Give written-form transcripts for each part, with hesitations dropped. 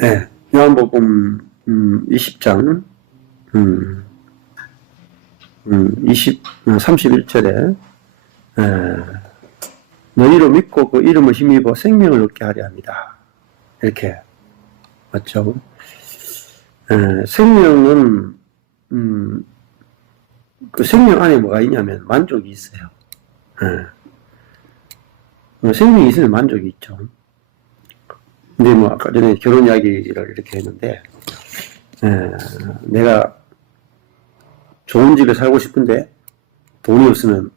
네, 요한복음 20장 31절에 너희로 믿고 그 이름을 힘입어 생명을 얻게 하려 합니다. 이렇게 맞죠? 생명은 그 생명 안에 뭐가 있냐면 만족이 있어요. 생명이 있으면 만족이 있죠. 근데 뭐 아까 전에 결혼 이야기를 이렇게 했는데 내가 좋은 집에 살고 싶은데 돈이 없으면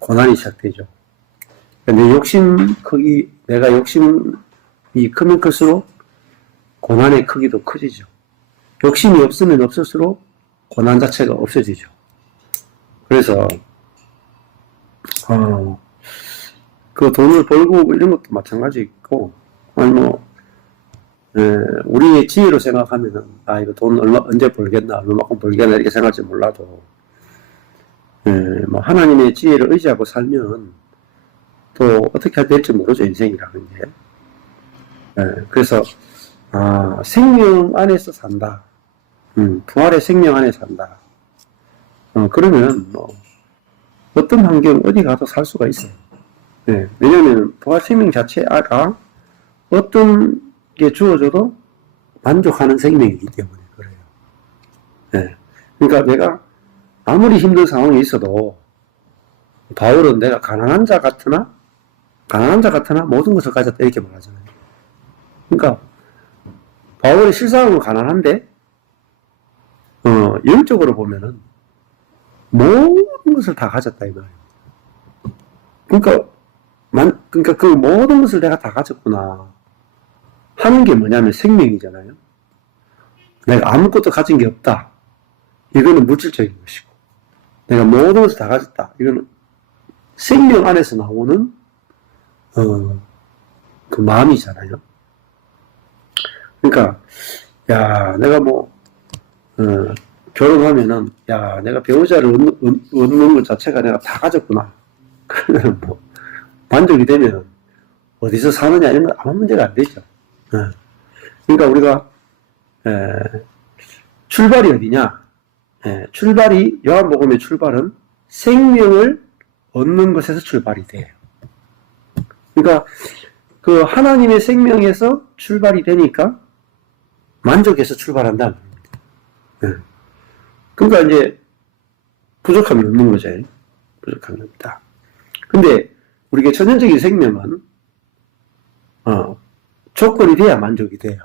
고난이 시작되죠. 내 내가 욕심이 크면 클수록 고난의 크기도 커지죠. 욕심이 없으면 없을수록 고난 자체가 없어지죠. 그래서 그 돈을 벌고 이런 것도 마찬가지고, 아니 우리의 지혜로 생각하면은 이거 돈 언제 벌겠나, 얼마만큼 벌겠나 이렇게 생각할지 몰라도 뭐 하나님의 지혜를 의지하고 살면 또 어떻게 될지 모르죠, 인생이라는 게. 그래서 생명 안에서 산다. 부활의 생명 안에 산다. 그러면 뭐 어떤 환경 어디 가도 살 수가 있어요. 왜냐하면 부활 생명 자체가 어떤 게 주어져도 만족하는 생명이기 때문에 그래요. 그러니까 내가 아무리 힘든 상황에 있어도 바울은 내가 가난한 자 같으나 모든 것을 가졌다 이렇게 말하잖아요. 그러니까 바울의 실상은 가난한데 영적으로 보면은 모든 것을 다 가졌다 이 말이에요. 그러니까 그 모든 것을 내가 다 가졌구나 하는 게 뭐냐면 생명이잖아요. 내가 아무것도 가진 게 없다. 이거는 물질적인 것이고, 내가 모든 것을 다 가졌다. 이거는 생명 안에서 나오는 그 마음이잖아요. 그러니까 내가 결혼하면은 내가 배우자를 얻는 것 자체가 내가 다 가졌구나. 그러면 만족이 되면 어디서 사느냐 이런 건 아무 문제가 안 되죠. 그러니까 우리가 출발이 어디냐? 요한복음의 출발은 생명을 얻는 것에서 출발이 돼요. 그러니까 그 하나님의 생명에서 출발이 되니까 만족해서 출발한다는 겁니다. 그러니까 이제 부족함이 없는 거죠. 부족함이 없다. 근데 우리가 천연적인 생명은 조건이 돼야 만족이 돼요.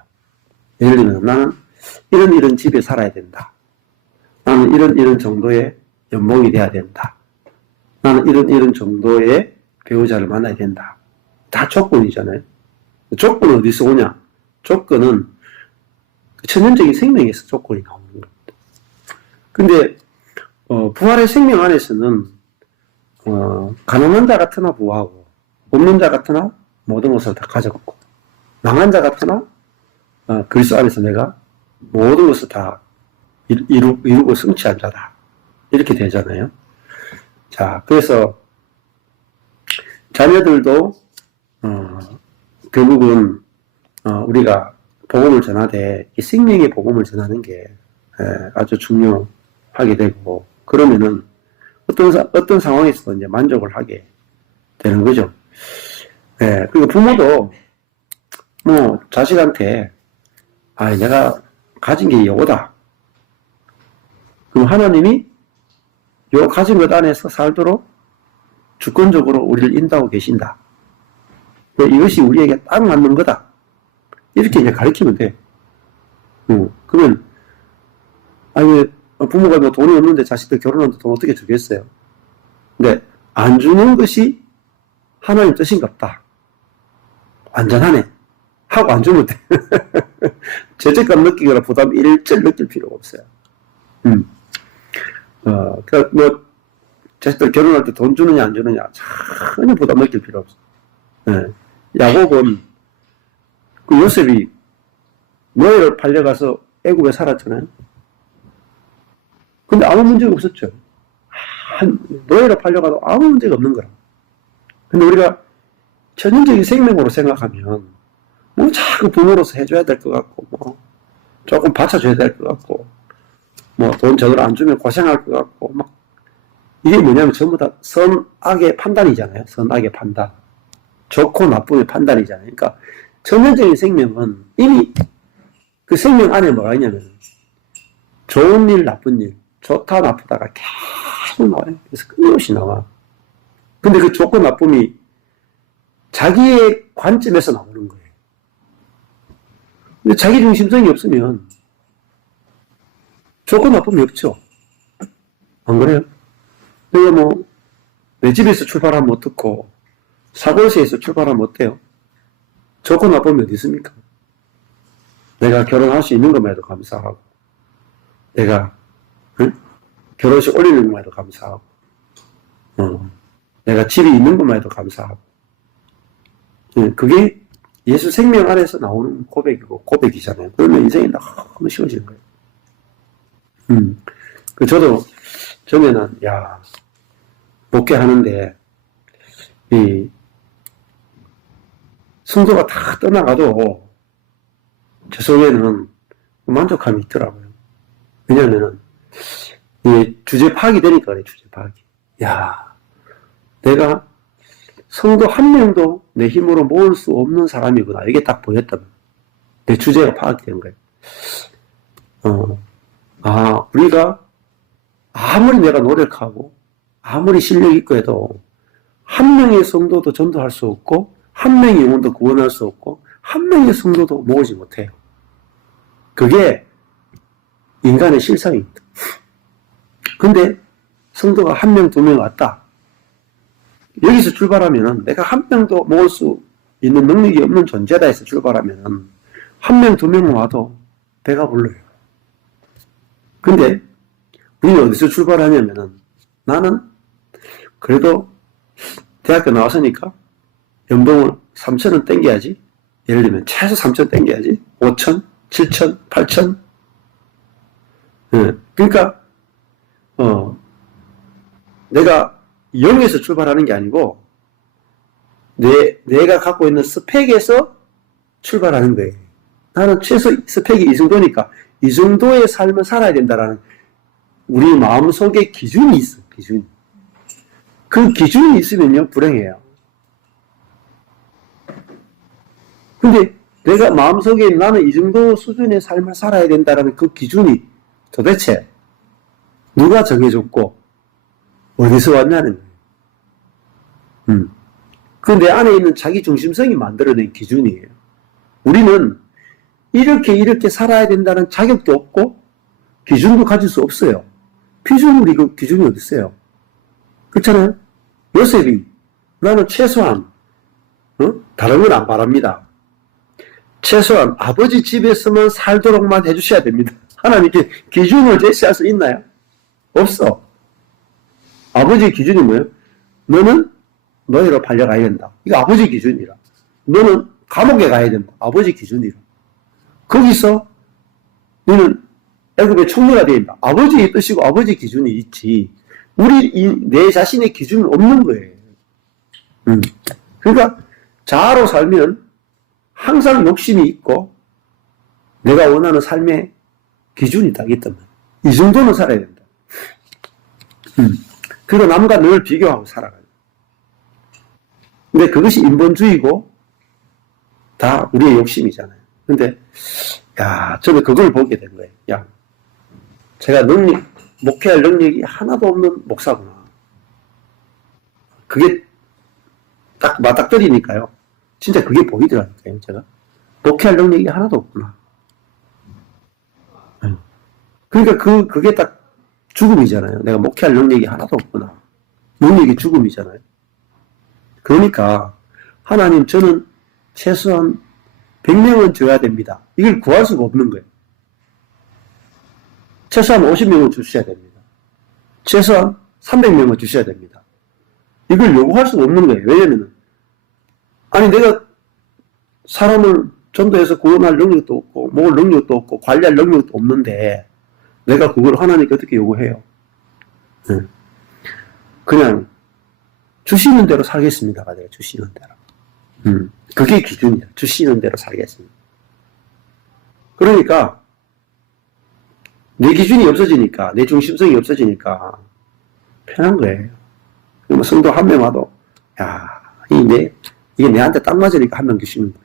예를 들면 나는 이런 집에 살아야 된다. 나는 이런 정도의 연봉이 돼야 된다. 나는 이런 정도의 배우자를 만나야 된다. 다 조건이잖아요. 조건은 어디서 오냐? 조건은 천연적인 생명에서 조건이 나오는 겁니다. 근데 부활의 생명 안에서는 가난한 자 같으나 부하고, 없는 자 같으나 모든 것을 다 가졌고, 망한 자 같으나 그리스도 안에서 내가 모든 것을 다 이루고 성취한 자다. 이렇게 되잖아요. 자, 그래서 자녀들도 결국은 우리가 복음을 전하되 이 생명의 복음을 전하는 게 아주 중요하게 되고, 그러면은 어떤 상황에서도 이제 만족을 하게 되는 거죠. 그리고 부모도 자식한테 내가 가진 게 요거다. 그럼 하나님이 요 가진 것 안에서 살도록 주권적으로 우리를 인도하고 계신다. 이것이 우리에게 딱 맞는 거다. 이렇게 이제 가르치면 돼. 그러면 부모가 돈이 없는데 자식들 결혼하는데 돈 어떻게 주겠어요? 근데 안 주는 것이 하나님 뜻인갑다. 완전하네. 하고 안 주면 돼. 죄책감 느끼거나 부담 일절 느낄 필요가 없어요. 그러니까 자식들 결혼할 때 돈 주느냐 안 주느냐 전혀 부담 느낄 필요 없어. 야곱은 그 요셉이 노예를 팔려가서 애굽에 살았잖아요. 근데 아무 문제가 없었죠. 노예로 팔려가도 아무 문제가 없는 거라. 근데 우리가 천연적인 생명으로 생각하면 뭐 자꾸 부모로서 해줘야 될 것 같고, 뭐 조금 받쳐줘야 될 것 같고, 뭐 돈 제대로 안 주면 고생할 것 같고, 막 이게 뭐냐면 전부 다 선악의 판단이잖아요. 선악의 판단. 좋고 나쁨의 판단이잖아요. 그러니까 천연적인 생명은 이미 그 생명 안에 뭐가 있냐면 좋은 일, 나쁜 일, 좋다, 나쁘다가 계속 나와요. 그래서 끊임없이 나와. 근데 그 좋고 나쁨이 자기의 관점에서 나오는 거예요. 근데 자기 중심성이 없으면 좋고 나쁨이 없죠. 안 그래요? 내가 뭐, 내 집에서 출발하면 어떻고, 사고세에서 출발하면 어때요? 좋고 나쁨이 어디 있습니까? 내가 결혼할 수 있는 것만 해도 감사하고, 내가, 응? 결혼식 올리는 것만 해도 감사하고, 내가 집이 있는 것만 해도 감사하고, 그게 예수 생명 안에서 나오는 고백이고, 고백이잖아요. 그러면 인생이 너무 쉬워지는 거예요. 저도, 처음에는, 목회하는데, 성도가 다 떠나가도, 제 속에는 만족감이 있더라고요. 왜냐면은, 주제 파악이 되니까 그래, 주제 파악이. 내가 성도 한 명도 내 힘으로 모을 수 없는 사람이구나. 이게 딱 보였다면. 내 주제가 파악이 된 거예요. 우리가 아무리 내가 노력하고, 아무리 실력 있고 해도, 한 명의 성도도 전도할 수 없고, 한 명의 영혼도 구원할 수 없고, 한 명의 성도도 모으지 못해요. 그게 인간의 실상입니다. 근데 성도가 한 명, 두 명 왔다. 여기서 출발하면은 내가 한 명도 모을 수 있는 능력이 없는 존재다 해서 출발하면은 한 명, 두 명 와도 배가 불러요. 근데 우리는 어디서 출발하냐면은 나는 그래도 대학교 나왔으니까 연봉을 3,000원 땡겨야지. 예를 들면 최소 3,000 땡겨야지. 5,000, 7,000, 8,000. 그러니까 내가 0에서 출발하는 게 아니고 내가 갖고 있는 스펙에서 출발하는 거예요. 나는 최소 스펙이 이 정도니까 이 정도의 삶을 살아야 된다라는 우리 마음속에 기준이 있어. 기준. 그 기준이 있으면요 불행해요. 근데 내가 마음속에 나는 이 정도 수준의 삶을 살아야 된다라는 그 기준이 도대체 누가 정해줬고 어디서 왔냐는 거예요. 그 내 안에 있는 자기 중심성이 만들어낸 기준이에요. 우리는 이렇게 살아야 된다는 자격도 없고 기준도 가질 수 없어요. 피조물이 그 기준이 어디 있어요? 그렇잖아요. 요셉이 나는 최소한 다른 건 안 바랍니다. 최소한 아버지 집에서만 살도록만 해주셔야 됩니다. 하나님께 기준을 제시할 수 있나요? 없어. 아버지의 기준이 뭐예요? 너는 너희로 팔려가야 된다. 이거 아버지 기준이라. 너는 감옥에 가야 된다. 아버지 기준이라. 거기서 너는 애굽의 총리가 되야 된다. 아버지의 뜻이고 아버지 기준이 있지. 내 자신의 기준은 없는 거예요. 그러니까 자아로 살면 항상 욕심이 있고 내가 원하는 삶의 기준이 딱 있단 말이야. 이 정도는 살아야 된다. 그리고 남과 늘 비교하고 살아가요. 근데 그것이 인본주의고 다 우리의 욕심이잖아요. 근데 저는 그걸 보게 된 거예요. 제가 목회할 능력이 하나도 없는 목사구나. 그게 딱 맞닥뜨리니까요. 진짜 그게 보이더라고요. 제가 목회할 능력이 하나도 없구나. 그러니까 그게 딱 죽음이잖아요. 내가 목회할 능력이 하나도 없구나. 능력이 죽음이잖아요. 그러니까 하나님 저는 최소한 100명은 줘야 됩니다. 이걸 구할 수가 없는 거예요. 최소한 50명은 주셔야 됩니다. 최소한 300명은 주셔야 됩니다. 이걸 요구할 수가 없는 거예요. 왜냐면은 내가 사람을 전도해서 구원할 능력도 없고 먹을 능력도 없고 관리할 능력도 없는데 내가 그걸 하나님께 어떻게 요구해요? 그냥 주시는 대로 살겠습니다가 내가 주시는 대로. 그게 기준이야. 주시는 대로 살겠습니다. 그러니까 내 기준이 없어지니까, 내 중심성이 없어지니까 편한 거예요. 뭐 성도 한 명 와도 이게 내한테 딱 맞으니까 한 명 주시는구나.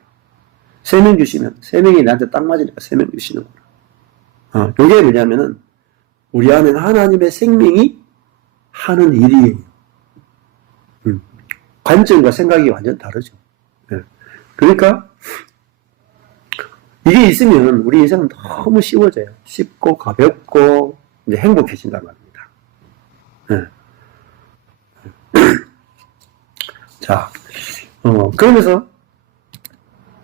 3명 주시면 3명이 내한테 딱 맞으니까 3명 주시는구나. 이게 뭐냐면은 우리 안에는 하나님의 생명이 하는 일이에요. 관점과 생각이 완전 다르죠. 그러니까 이게 있으면 우리 인생은 너무 쉬워져요. 쉽고 가볍고 이제 행복해진단 말입니다. 자, 그러면서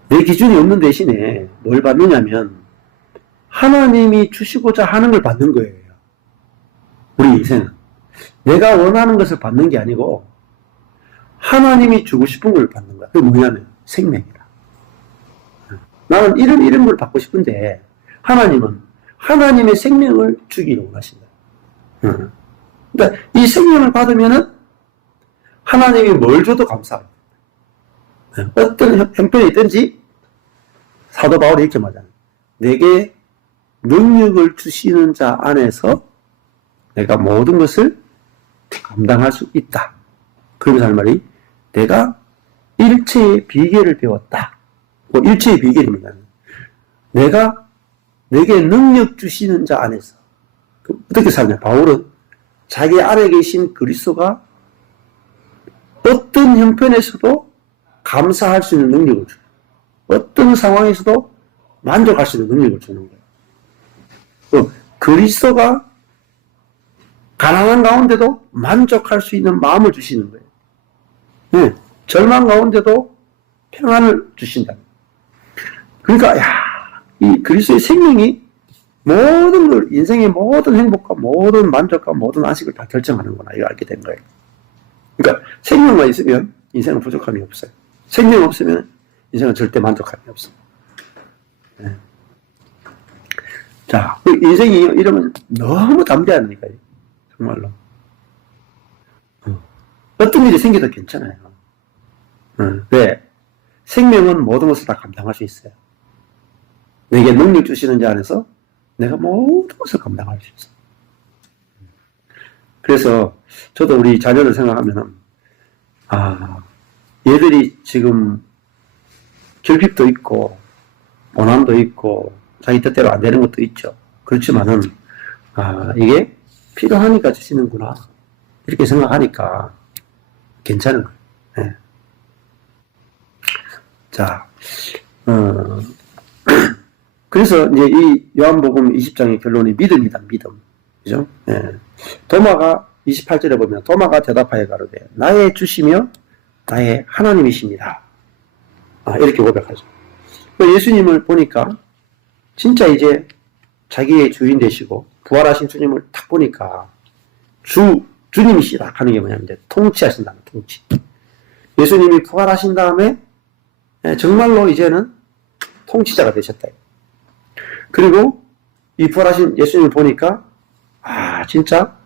내 기준이 없는 대신에 뭘 받느냐면 하나님이 주시고자 하는 걸 받는 거예요. 우리 인생은. 내가 원하는 것을 받는 게 아니고 하나님이 주고 싶은 걸 받는 거야. 그게 뭐냐면 생명이라. 나는 이런 걸 받고 싶은데 하나님은 하나님의 생명을 주기를 원하신다. 그러니까 이 생명을 받으면은 하나님이 뭘 줘도 감사합니다. 어떤 형편이 있든지 사도 바울이 이렇게 말하잖아요. 내게 능력을 주시는 자 안에서 내가 모든 것을 감당할 수 있다. 그러면서 할 말이 내가 일체의 비결을 배웠다. 일체의 비결이 뭐냐면 내게 능력 주시는 자 안에서 어떻게 사냐. 바울은 자기 안에 계신 그리스도가 어떤 형편에서도 감사할 수 있는 능력을 줘요. 어떤 상황에서도 만족할 수 있는 능력을 주는 거예요. 그리스도가 가난한 가운데도 만족할 수 있는 마음을 주시는 거예요. 절망 가운데도 평안을 주신다. 그러니까 이 그리스도의 생명이 모든 걸, 인생의 모든 행복과 모든 만족과 모든 안식을 다 결정하는구나, 이걸 알게 된 거예요. 그러니까 생명만 있으면 인생은 부족함이 없어요. 생명 없으면 인생은 절대 만족함이 없어요. 자, 인생이 이러면 너무 담대하니까요. 정말로. 어떤 일이 생겨도 괜찮아요. 왜? 생명은 모든 것을 다 감당할 수 있어요. 내게 능력 주시는 자 안에서 내가 모든 것을 감당할 수 있어요. 그래서 저도 우리 자녀를 생각하면은 얘들이 지금 결핍도 있고 고난도 있고 자기 뜻대로 안 되는 것도 있죠. 그렇지만은 이게 필요하니까 주시는구나 이렇게 생각하니까 괜찮은 거예요. 네. 자, 그래서 이제 이 요한복음 20장의 결론이 믿음이다. 믿음. 그죠? 네. 도마가 28절에 보면 도마가 대답하여 가로되 나의 주시며 나의 하나님이십니다. 이렇게 고백하죠. 예수님을 보니까 진짜 자기의 주인 되시고 부활하신 주님을 딱 보니까 주님이시다 하는 게 뭐냐면 통치하신다는 통치. 예수님이 부활하신 다음에 정말로 이제는 통치자가 되셨다. 그리고 이 부활하신 예수님을 보니까 진짜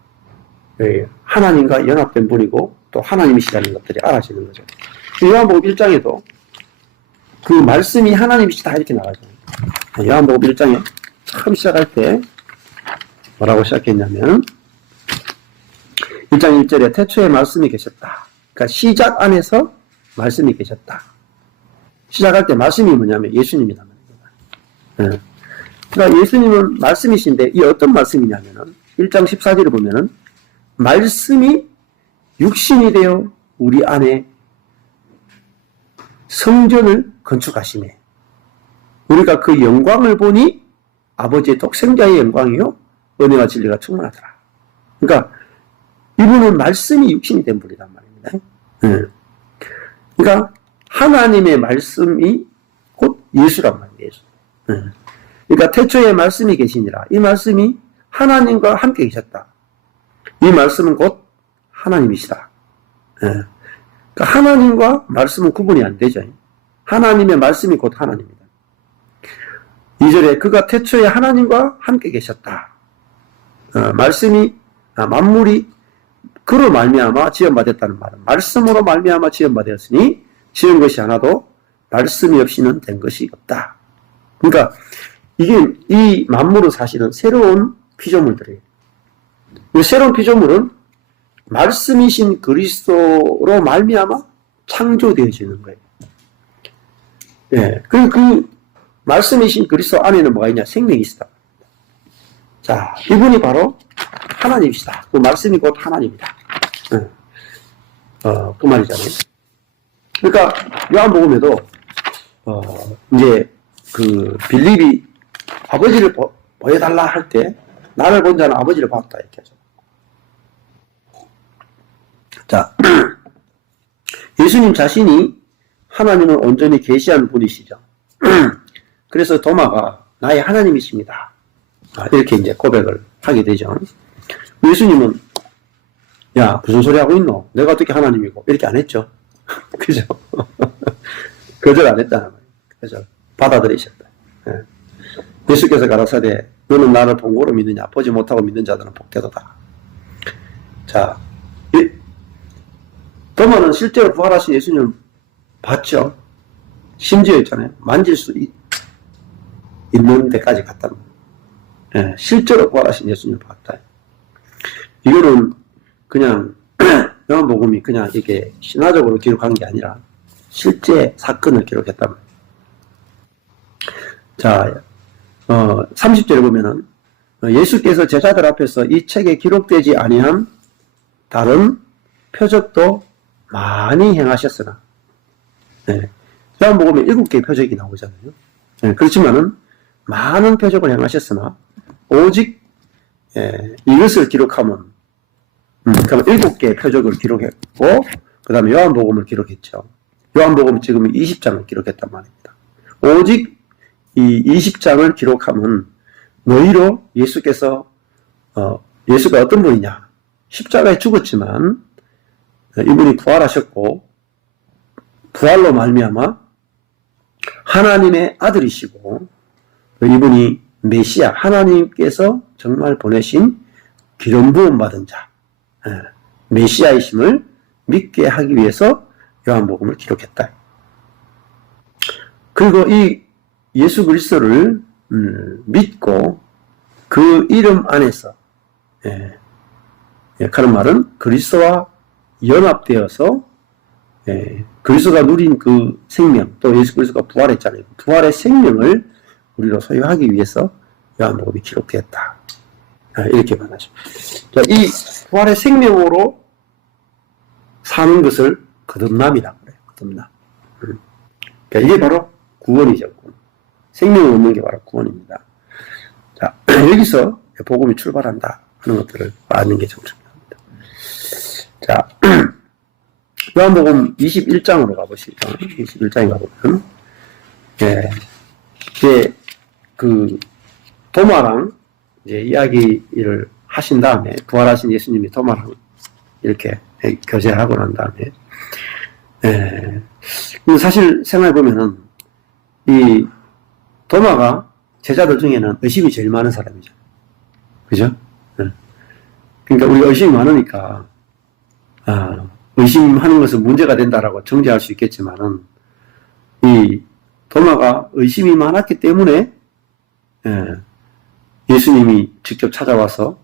하나님과 연합된 분이고 또 하나님이시라는 것들이 알아지는 거죠. 요한복음 1장에도 그 말씀이 하나님이시다 이렇게 나가죠. 요한복음 1장에 처음 시작할 때 뭐라고 시작했냐면 1장 1절에 태초에 말씀이 계셨다. 그러니까 시작 안에서 말씀이 계셨다. 시작할 때 말씀이 뭐냐면 예수님이란 말입니다. 그러니까 예수님은 말씀이신데 이 어떤 말씀이냐면은 1장 14절을 보면은 말씀이 육신이 되어 우리 안에 성전을 건축하시네. 우리가 그 영광을 보니 아버지의 독생자의 영광이요 은혜와 진리가 충만하더라. 그러니까 이분은 말씀이 육신이 된 분이란 말입니다. 그러니까 하나님의 말씀이 곧 예수란 말이에요. 예수. 그러니까 태초에 말씀이 계시니라. 이 말씀이 하나님과 함께 계셨다. 이 말씀은 곧 하나님이시다. 그러니까 하나님과 말씀은 구분이 안 되죠. 하나님의 말씀이 곧 하나님이다. 2절에 그가 태초에 하나님과 함께 계셨다. 말씀이 만물이 그로 말미암아 지연받았다는 말은 말씀으로 말미암아 지연받았으니 지은 것이 하나도 말씀이 없이는 된 것이 없다. 그러니까 이게 이 만물은 사실은 새로운 피조물들이에요. 이 새로운 피조물은 말씀이신 그리스도로 말미암아 창조되어지는 거예요. 예, 그 말씀이신 그리스도 안에는 뭐가 있냐? 생명이 있다. 자, 이분이 바로 하나님이시다. 그 말씀이 곧 하나님이다. 예. 그 말이잖아요. 그러니까 요한복음에도 이제 그 빌립이 아버지를 보여달라 할 때 나를 본 자는 아버지를 봤다 이렇게 하죠. 자, 예수님 자신이 하나님을 온전히 계시한 분이시죠. 그래서 도마가 나의 하나님이십니다. 이렇게 이제 고백을 하게 되죠. 예수님은 야 무슨 소리 하고 있노? 내가 어떻게 하나님이고 이렇게 안 했죠. 그죠? 거절 안 했다는 거예요. 그죠? 받아들이셨다. 예. 예수께서 가라사대 너는 나를 본고로 믿느냐 보지 못하고 믿는 자들은 복되도다. 자, 도마는 실제로 부활하신 예수님을 봤죠. 심지어 있잖아요. 만질 수 있는 데까지 갔단 말이에요. 예, 실제로 부활하신 예수님을 봤다. 이거는 그냥 요한복음이 그냥 이게 신화적으로 기록한 게 아니라 실제 사건을 기록했단 말이에요. 자, 30절에 보면은 예수께서 제자들 앞에서 이 책에 기록되지 아니한 다른 표적도 많이 행하셨으나, 네. 요한복음에 7개의 표적이 나오잖아요. 네, 그렇지만은 많은 표적을 행하셨으나 오직 이것을 기록하면 그럼 7개의 표적을 기록했고 그 다음에 요한복음을 기록했죠. 요한복음 지금 20장을 기록했단 말입니다. 오직 이 20장을 기록하면 너희로 예수께서 예수가 어떤 분이냐? 십자가에 죽었지만 이분이 부활하셨고 부활로 말미암아 하나님의 아들이시고 이분이 메시아 하나님께서 정말 보내신 기름 부음 받은 자 메시아이심을 믿게 하기 위해서 요한복음을 기록했다. 그리고 이 예수 그리스도를 믿고 그 이름 안에서 그런 말은 그리스도와 연합되어서 그리스도가 누린 그 생명 또 예수 그리스도가 부활했잖아요. 부활의 생명을 우리로 소유하기 위해서 요한복음이 기록되었다. 이렇게 말하죠. 자, 이 부활의 생명으로 사는 것을 거듭남이라고 그래요. 거듭남. 그러니까 이게 바로 구원이죠. 생명을 얻는 게 바로 구원입니다. 자, 여기서 복음이 출발한다 하는 것들을 아는 게 좀 중요합니다. 자, 요한복음 21장으로 가보시죠. 21장에 가보면, 이제 그 도마랑 이제 이야기를 하신 다음에 부활하신 예수님이 도마랑 이렇게 교제를 하고 난 다음에, 사실 생각해 보면은 이 도마가 제자들 중에는 의심이 제일 많은 사람이죠. 그죠? 그러니까 우리가 의심이 많으니까 의심하는 것은 문제가 된다라고 정죄할 수 있겠지만은 이 도마가 의심이 많았기 때문에 예수님이 직접 찾아와서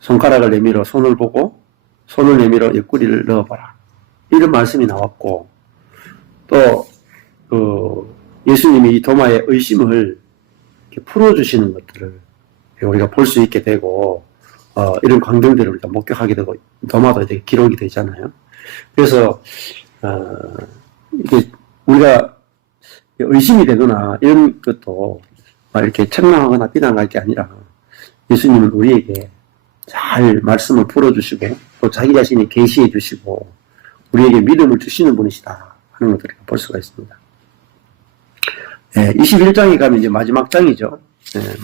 손가락을 내밀어 손을 보고 손을 내밀어 옆구리를 넣어봐라 이런 말씀이 나왔고 또 예수님이 이 도마의 의심을 이렇게 풀어주시는 것들을 우리가 볼 수 있게 되고 이런 광경들을 우리가 목격하게 되고 도마도 이제 기록이 되잖아요. 그래서 이게 우리가 의심이 되거나 이런 것도 이렇게 책망하거나 비난할 게 아니라 예수님은 우리에게 잘 말씀을 풀어주시고 또 자기 자신이 계시해 주시고 우리에게 믿음을 주시는 분이시다 하는 것들을 볼 수가 있습니다. 21장에 가면 이제 마지막 장이죠.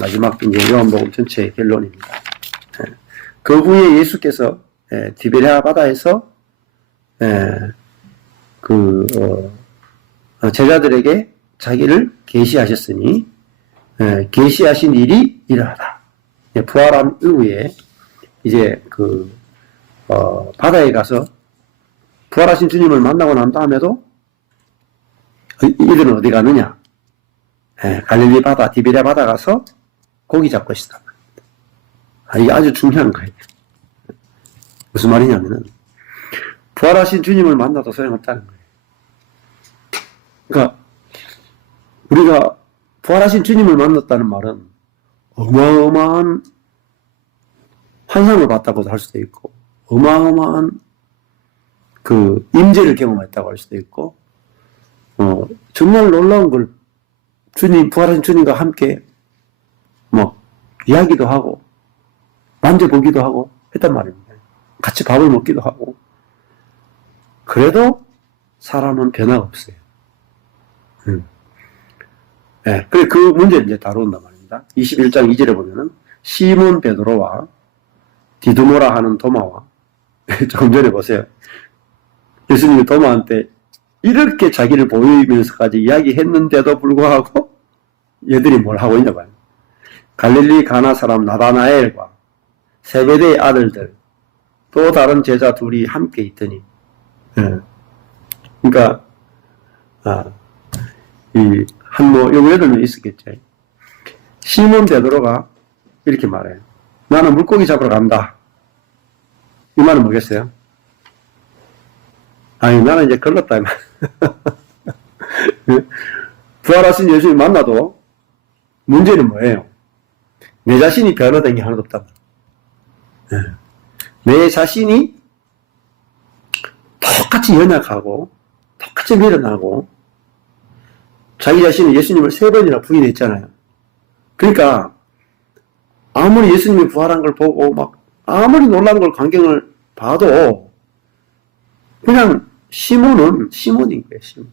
마지막 이제 요한복음 전체의 결론입니다. 그 후에 예수께서 디베랴 바다에서 제자들에게 자기를 계시하셨으니 계시하신 일이 일어나다. 부활한 이후에 이제 바다에 가서 부활하신 주님을 만나고 난 다음에도 이들은 어디 가느냐? 갈릴리 바다, 디베랴 바다 가서 고기 잡고 있었단 말입니다. 이게 아주 중요한 거예요. 무슨 말이냐면은, 부활하신 주님을 만나도 소용없다는 거예요. 그러니까, 우리가 부활하신 주님을 만났다는 말은 어마어마한 환상을 봤다고도 할 수도 있고, 어마어마한 그 임재를 경험했다고 할 수도 있고, 정말 놀라운 걸 부활하신 주님과 함께 이야기도 하고, 만져보기도 하고 했단 말입니다. 같이 밥을 먹기도 하고. 그래도 사람은 변화가 없어요. 그래, 그 문제를 이제 다룬단 말입니다. 21장 2절에 보면은, 시몬 베드로와 디두모라 하는 도마와, 조금 전에 보세요. 예수님이 도마한테 이렇게 자기를 보이면서까지 이야기했는데도 불구하고, 얘들이 뭘 하고 있냐 봐요. 갈릴리 가나 사람 나다나엘과 세베대의 아들들, 또 다른 제자 둘이 함께 있더니, 그러니까, 여기 8명 있었겠죠. 시몬 베드로가 이렇게 말해요. 나는 물고기 잡으러 간다. 이 말은 뭐겠어요? 나는 이제 걸렀다. 이 말. 부활하신 예수님 만나도 문제는 뭐예요? 내 자신이 변화된 게 하나도 없다. 내 자신이 똑같이 연약하고, 똑같이 밀어나고, 자기 자신은 예수님을 3번이나 부인했잖아요. 그러니까, 아무리 예수님이 부활한 걸 보고, 아무리 놀라운 걸 광경을 봐도, 그냥 시몬은 시몬인 거예요, 시몬.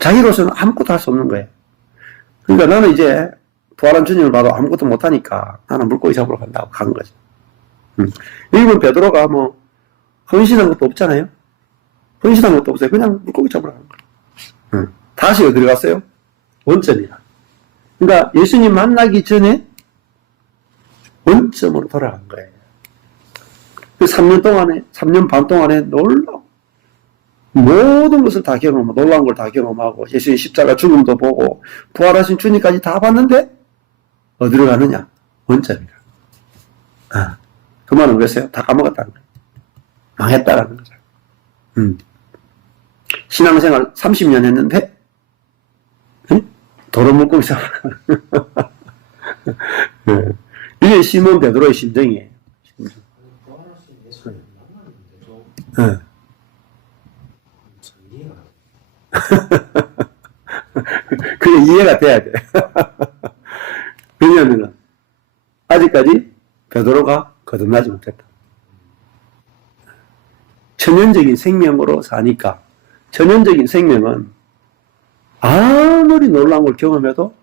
자기로서는 아무것도 할 수 없는 거예요. 그러니까 나는 이제 부활한 주님을 봐도 아무것도 못하니까 나는 물고기 잡으러 간다고 간 거죠. 여기 보면 베드로가 헌신한 것도 없잖아요. 헌신한 것도 없어요. 그냥 물고기 잡으러 간 거예요. 다시 어디로 갔어요? 원점이라. 그러니까 예수님 만나기 전에 원점으로 돌아간 거예요. 그 3년 반 동안에 모든 것을 다 경험하고, 놀라운 걸 다 경험하고, 예수님 십자가 죽음도 보고, 부활하신 주님까지 다 봤는데, 어디로 가느냐? 원점이라. 그 말은 뭐겠어요? 다 까먹었다는 거예요. 망했다라는 거죠. 신앙생활 30년 했는데, 도로 물고기 잡으러 이게 시몬 베드로의 심정이에요. 그게 이해가 돼야 돼. 왜냐하면 아직까지 베드로가 거듭나지 못했다. 천연적인 생명으로 사니까, 천연적인 생명은 아무리 놀라운 걸 경험해도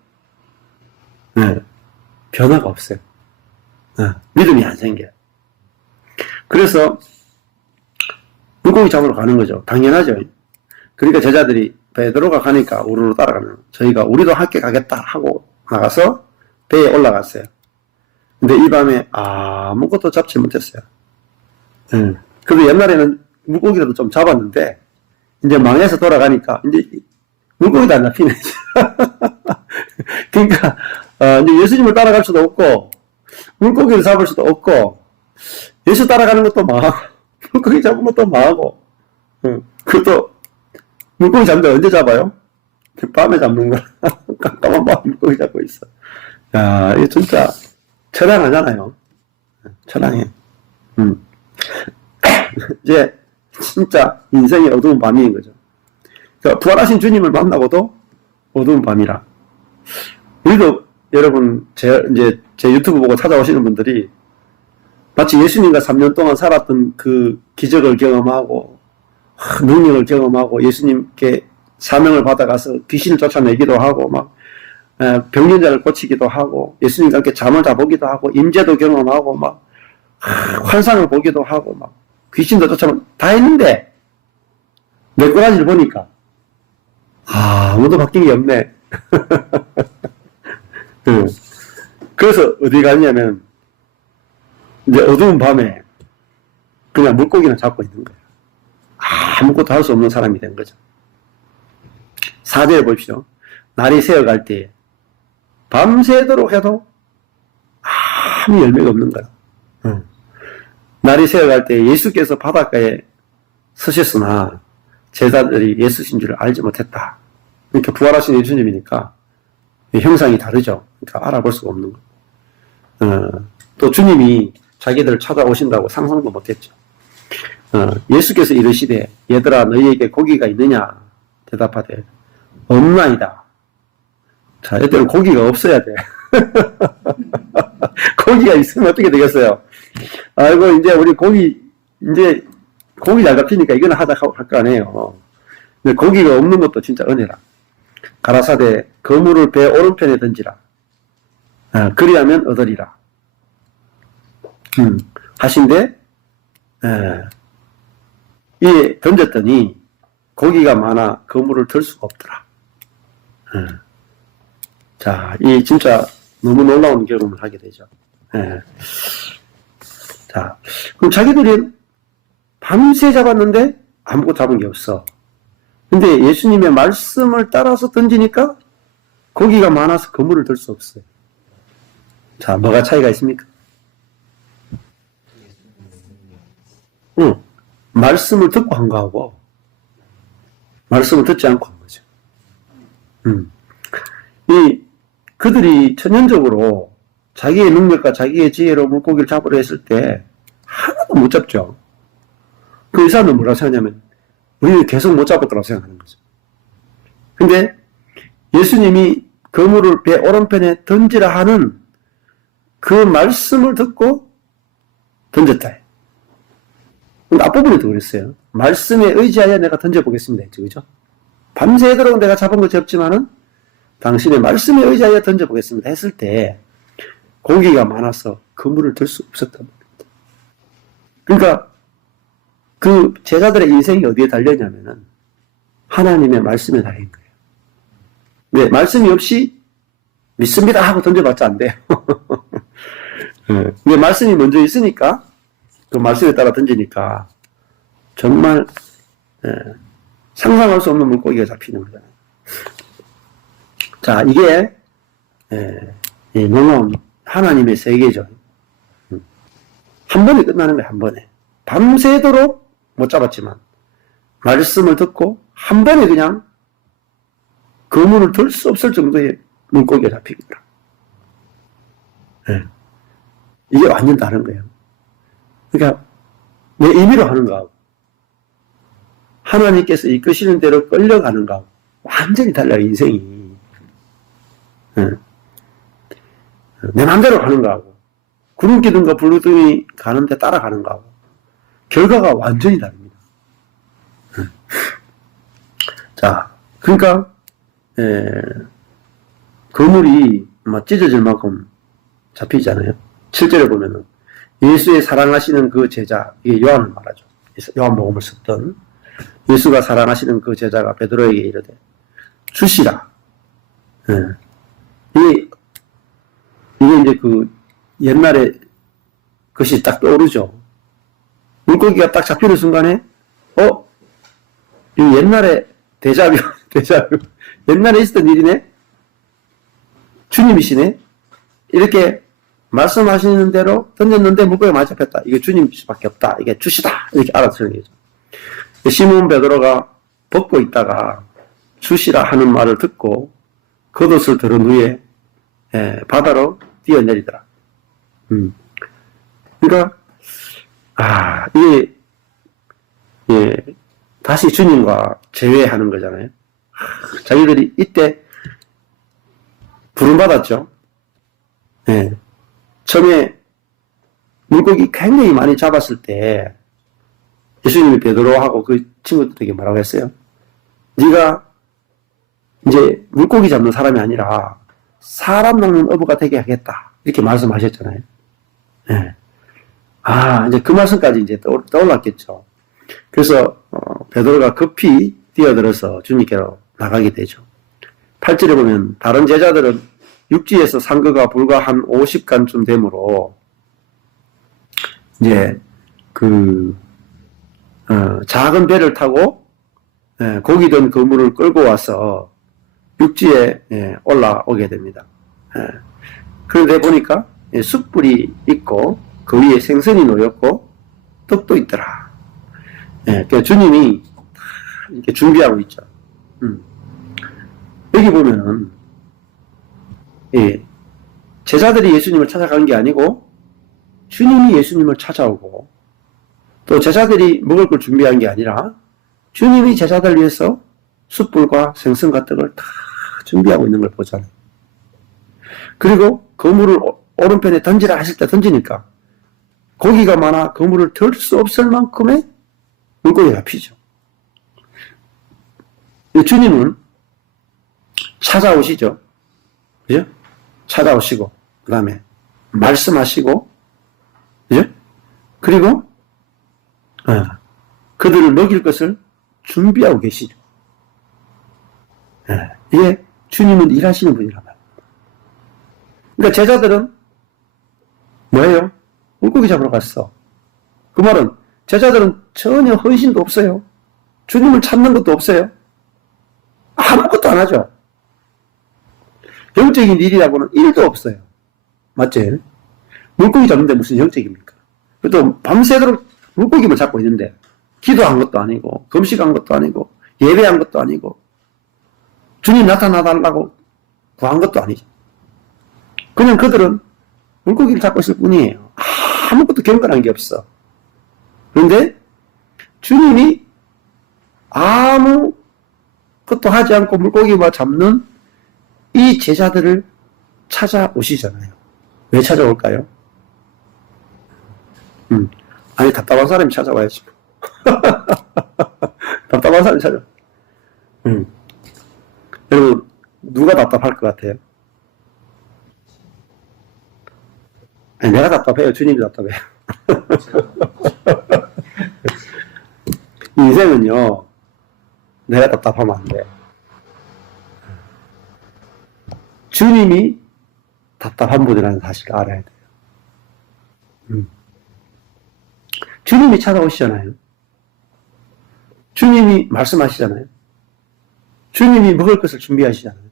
변화가 없어요. 믿음이 안 생겨요. 그래서 물고기 잡으러 가는 거죠. 당연하죠. 그러니까 제자들이 베드로가 가니까 우르르 따라가면 우리도 함께 가겠다 하고 나가서 배에 올라갔어요. 근데 이 밤에 아무것도 잡지 못했어요. 그래도 옛날에는 물고기라도 좀 잡았는데 이제 망해서 돌아가니까 이제 물고기도 안 잡히네. 그러니까 이제 예수님을 따라갈 수도 없고 물고기를 잡을 수도 없고 예수 따라가는 것도 망하고 물고기 잡은 것도 망하고 그것도 물고기 잡는데 언제 잡아요? 밤에 잡는 거야. 깜깜한 밤에 물고기 잡고 있어. 야, 이게 진짜 처량하잖아요. 처량해. 이제 진짜 인생의 어두운 밤인 거죠. 그러니까 부활하신 주님을 만나고도 어두운 밤이라. 우리도 여러분 제 유튜브 보고 찾아오시는 분들이 마치 예수님과 3년 동안 살았던 그 기적을 경험하고 능력을 경험하고 예수님께 사명을 받아가서 귀신을 쫓아내기도 하고 병변자를 고치기도 하고 예수님과 함께 잠을 자보기도 하고 임재도 경험하고 환상을 보기도 하고 귀신도 쫓아내고 다 했는데 내 꼬라지를 보니까 아무도 바뀐 게 없네. 그래서 어디 갔냐면 이제 어두운 밤에 그냥 물고기나 잡고 있는 거예요. 아무것도 할 수 없는 사람이 된 거죠. 4절에 보십시오. 날이 새어갈 때 밤새도록 해도 아무 열매가 없는 거야. 날이 새어갈 때 예수께서 바닷가에 서셨으나 제자들이 예수신 줄 알지 못했다. 그러니까 부활하신 예수님이니까 형상이 다르죠. 그러니까 알아볼 수가 없는 거. 또 주님이 자기들을 찾아오신다고 상상도 못했죠. 예수께서 이르시되 얘들아 너희에게 고기가 있느냐 대답하되 없나이다. 자, 얘들은 고기가 없어야 돼. 고기가 있으면 어떻게 되겠어요? 아이고 이제 우리 고기 잘 잡히니까 이거는 하자 할 거 아니에요. 근데 고기가 없는 것도 진짜 은혜라. 가라사대 그물을 배 오른편에 던지라. 그리하면 얻으리라. 하신데 이 던졌더니 고기가 많아 그물을 들 수가 없더라. 자, 이 진짜 너무 놀라운 경험을 하게 되죠. 자, 그럼 자기들이 밤새 잡았는데 아무것도 잡은 게 없어. 근데 예수님의 말씀을 따라서 던지니까 고기가 많아서 그물을 들 수 없어요. 자, 뭐가 차이가 있습니까? 말씀을 듣고 한 거하고 말씀을 듣지 않고 한 거죠. 그들이 천연적으로 자기의 능력과 자기의 지혜로 물고기를 잡으려 했을 때 하나도 못 잡죠. 그 사람은 뭐라고 생각하냐면 우리는 계속 못 잡을 거라고 생각하는 거죠. 근데 예수님이 그물을 배 오른편에 던지라 하는 그 말씀을 듣고 던졌다. 근데 앞부분에도 그랬어요. 말씀에 의지하여 내가 던져보겠습니다 했죠. 그죠? 밤새도록 내가 잡은 것이 없지만은 당신의 말씀에 의지하여 던져보겠습니다 했을 때 고기가 많아서 그물을 들 수 없었단 말입니다. 그러니까 그 제자들의 인생이 어디에 달렸냐면은 하나님의 말씀에 달린 거예요. 네, 말씀이 없이 믿습니다 하고 던져봤자 안 돼요. 근데 말씀이 먼저 있으니까 그 말씀에 따라 던지니까 정말 상상할 수 없는 물고기가 잡히는 거잖아요. 자, 이게 놀라운 하나님의 세계죠. 한 번에 끝나는 거예요. 한 번에. 밤새도록 못 잡았지만 말씀을 듣고 한 번에 그냥 그물을 들 수 없을 정도의 물고기가 잡히더라. 이게 완전 다른 거예요. 그러니까 내 임의로 하는 거하고 하나님께서 이끄시는 대로 끌려가는 거하고 완전히 달라요. 인생이. 내 마음대로 가는 거하고 구름기둥과 불기둥이 가는데 따라가는 거하고 결과가 완전히 다릅니다. 자, 그러니까 그물이 막 찢어질 만큼 잡히잖아요. 실제로 보면은 예수의 사랑하시는 그 제자, 이게 요한을 말하죠. 요한복음을 썼던 예수가 사랑하시는 그 제자가 베드로에게 이르되 주시라. 이게 이제 그 옛날에 것이 딱 떠오르죠. 물고기가 딱 잡히는 순간에 이 옛날에 데자뷰 옛날에 있었던 일이네. 주님이시네. 이렇게 말씀하시는 대로 던졌는데 물고기가 많이 잡혔다. 이게 주님밖에 없다. 이게 주시다. 이렇게 알아듣는 거죠. 시몬 베드로가 벗고 있다가 주시라 하는 말을 듣고 겉옷을 들은 후에 바다로 뛰어내리더라. 그러니까 이게 다시 주님과 재회하는 거잖아요. 자기들이 이때 부름받았죠. 처음에 물고기 굉장히 많이 잡았을 때 예수님이 베드로하고 그 친구들에게 뭐라고 했어요? 네가 이제 물고기 잡는 사람이 아니라 사람 낚는 어부가 되게 하겠다. 이렇게 말씀하셨잖아요. 이제 그 말씀까지 이제 떠올랐겠죠. 그래서 베드로가 급히 뛰어들어서 주님께로 나가게 되죠. 8절에 보면 다른 제자들은 육지에서 산 거가 불과 한 50간쯤 되므로 이제 작은 배를 타고 고기 든 그물을 끌고 와서 육지에 올라오게 됩니다. 그런데 보니까 숯불이 있고 그 위에 생선이 놓였고 떡도 있더라. 그러니까 주님이 이렇게 준비하고 있죠. 여기 보면은 제자들이 예수님을 찾아간 게 아니고 주님이 예수님을 찾아오고 또 제자들이 먹을 걸 준비한 게 아니라 주님이 제자들 위해서 숯불과 생선과 떡을 다 준비하고 있는 걸 보잖아요. 그리고 그물을 오른편에 던지라 하실 때 던지니까 고기가 많아 그물을 들 수 없을 만큼의 물고기가 피죠. 주님은 찾아오시죠. 그죠? 찾아오시고 그 다음에 말씀하시고 그죠? 그리고 그들을 먹일 것을 준비하고 계시죠. 이게 주님은 일하시는 분이란 말이에요. 그러니까 제자들은 뭐예요? 물고기 잡으러 갔어. 그 말은 제자들은 전혀 헌신도 없어요. 주님을 찾는 것도 없어요. 아무것도 안 하죠. 영적인 일이라고는 1도 없어요. 맞지? 물고기 잡는데 무슨 영적입니까? 또 밤새도록 물고기만 잡고 있는데 기도한 것도 아니고 금식한 것도 아니고 예배한 것도 아니고 주님 나타나달라고 구한 것도 아니죠. 그냥 그들은 물고기를 잡고 있을 뿐이에요. 아무것도 경건한 게 없어. 그런데 주님이 아무것도 하지 않고 물고기만 잡는 이 제자들을 찾아오시잖아요. 왜 찾아올까요? 아니 답답한 사람이 찾아와야지. 답답한 사람이 찾아와. 여러분 누가 답답할 것 같아요? 아니, 내가 답답해요. 주님이 답답해요. 인생은요 내가 답답하면 안 돼. 주님이 답답한 분이라는 사실을 알아야 돼요. 주님이 찾아오시잖아요. 주님이 말씀하시잖아요. 주님이 먹을 것을 준비하시잖아요.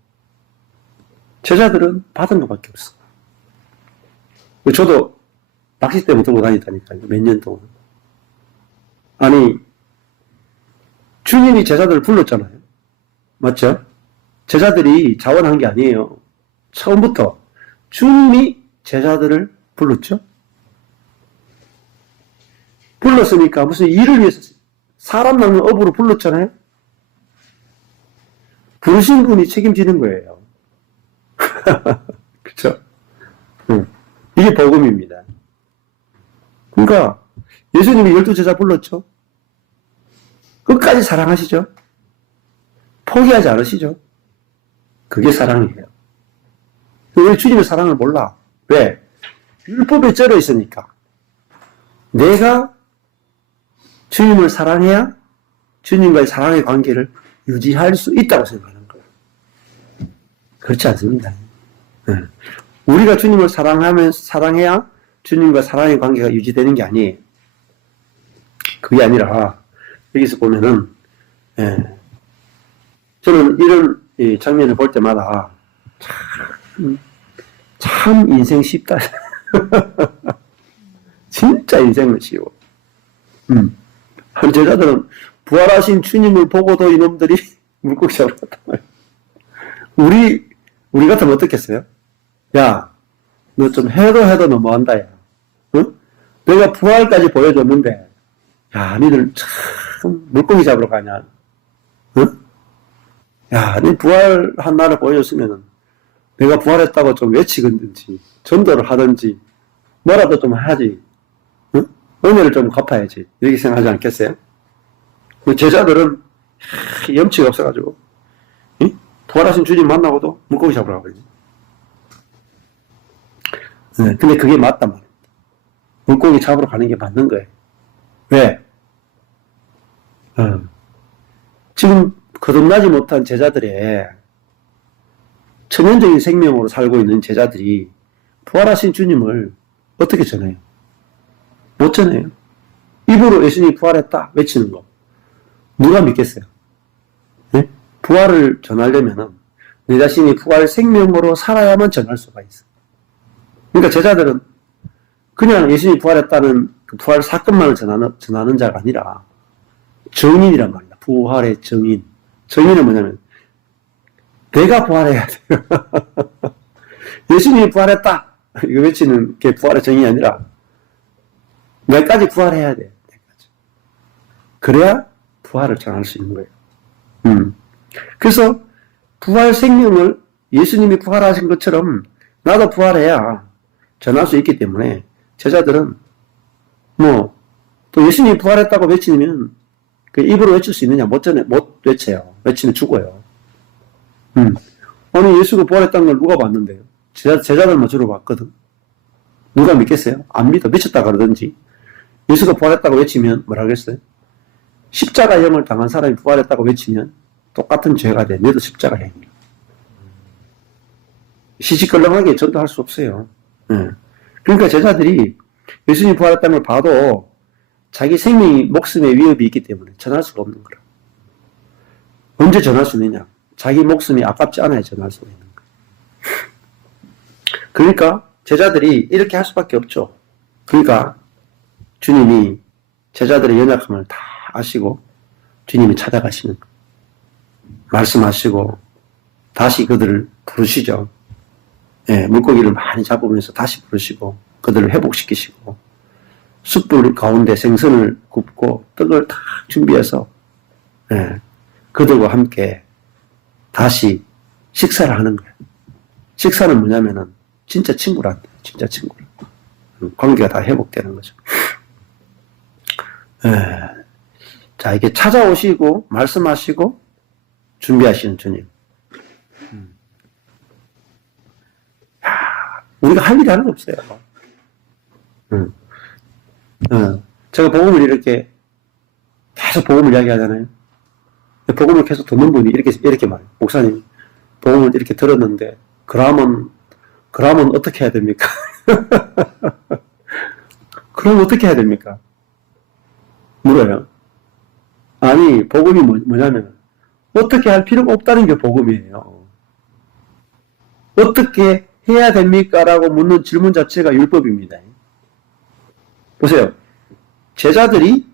제자들은 받은 것밖에 없어. 저도 낚싯대 들고 다니다니까요. 몇 년 동안. 아니 주님이 제자들을 불렀잖아요. 맞죠? 제자들이 자원한 게 아니에요. 처음부터 주님이 제자들을 불렀죠. 불렀으니까 무슨 일을 위해서 사람 낳는 업으로 불렀잖아요. 부르신 분이 책임지는 거예요. 그렇죠? 이게 복음입니다. 그러니까 예수님이 12제자 불렀죠. 끝까지 사랑하시죠. 포기하지 않으시죠. 그게 사랑이에요. 왜 주님의 사랑을 몰라? 왜? 율법에 쩔어 있으니까. 내가 주님을 사랑해야 주님과의 사랑의 관계를 유지할 수 있다고 생각하는 거예요. 그렇지 않습니다. 우리가 주님을 사랑해야 주님과 사랑의 관계가 유지되는 게 아니에요. 그게 아니라 여기서 보면은 저는 이런 장면을 볼 때마다 참 인생 쉽다. 진짜 인생은 쉬워. 한 제자들은 부활하신 주님을 보고도 이놈들이 물고기 잡으러 갔단 말이야. 우리 같으면 어떻겠어요? 야, 너 좀 해도 너무한다, 야. 응? 내가 부활까지 보여줬는데, 야, 니들 참 물고기 잡으러 가냐? 응? 야, 니 부활한 날을 보여줬으면은 내가 부활했다고 좀 외치든지, 전도를 하든지, 뭐라도 좀 하지. 응? 은혜를 좀 갚아야지. 이렇게 생각하지 않겠어요? 제자들은 염치가 없어가지고, 응? 부활하신 주님 만나고도 물고기 잡으러 가버리지. 근데 그게 맞단 말이에요. 물고기 잡으러 가는 게 맞는 거예요. 왜? 지금 거듭나지 못한 제자들의 천연적인 생명으로 살고 있는 제자들이 부활하신 주님을 어떻게 전해요? 못 전해요. 입으로 예수님이 부활했다 외치는 거 누가 믿겠어요? 네? 부활을 전하려면 내 자신이 부활 생명으로 살아야만 전할 수가 있어. 그러니까 제자들은 그냥 예수님이 부활했다는 그 부활 사건만을 전하는 자가 아니라 증인이란 말이다. 부활의 증인. 증인은 뭐냐면 내가 부활해야 돼요. 예수님이 부활했다. 이거 외치는 게 부활의 증인이 아니라 내까지 부활해야 돼. 내까지. 그래야 부활을 전할 수 있는 거예요. 그래서 부활 생명을 예수님이 부활하신 것처럼 나도 부활해야 전할 수 있기 때문에 제자들은 또 예수님이 부활했다고 외치면 그 입으로 외칠 수 있느냐? 못 외쳐요. 외치면 죽어요. 아니 예수가 부활했다는 걸 누가 봤는데요? 제자들만 주로 봤거든. 누가 믿겠어요? 안 믿어. 미쳤다 그러든지. 예수가 부활했다고 외치면 뭐라 그랬어요? 십자가형을 당한 사람이 부활했다고 외치면 똑같은 죄가 돼. 너도 십자가형이야. 시시껄렁하게 전도할 수 없어요. 그러니까 제자들이 예수님 부활했다는 걸 봐도 자기 생명이 목숨의 위협이 있기 때문에 전할 수가 없는 거라. 언제 전할 수 있느냐? 자기 목숨이 아깝지 않아야 전할 수가 있는 거예요. 그러니까 제자들이 이렇게 할 수밖에 없죠. 그러니까 주님이 제자들의 연약함을 다 아시고 주님이 찾아가시는 거예요. 말씀하시고 다시 그들을 부르시죠. 물고기를 많이 잡으면서 다시 부르시고 그들을 회복시키시고 숯불 가운데 생선을 굽고 떡을 다 준비해서 그들과 함께 다시 식사를 하는 거예요. 식사는 뭐냐면은 진짜 친구란 진짜 친구란 관계가 다 회복되는 거죠. 자, 이게 찾아오시고 말씀하시고 준비하시는 주님. 우리가 할 일이 하나도 없어요. 제가 복음을 이렇게 계속 복음을 이야기하잖아요. 복음을 계속 듣는 분이 이렇게 말해요. 목사님, 복음을 이렇게 들었는데, 그러면 어떻게 해야 됩니까? 그럼 어떻게 해야 됩니까? 물어요. 아니, 복음이 뭐냐면, 어떻게 할 필요가 없다는 게 복음이에요. 어떻게 해야 됩니까? 라고 묻는 질문 자체가 율법입니다. 보세요. 제자들이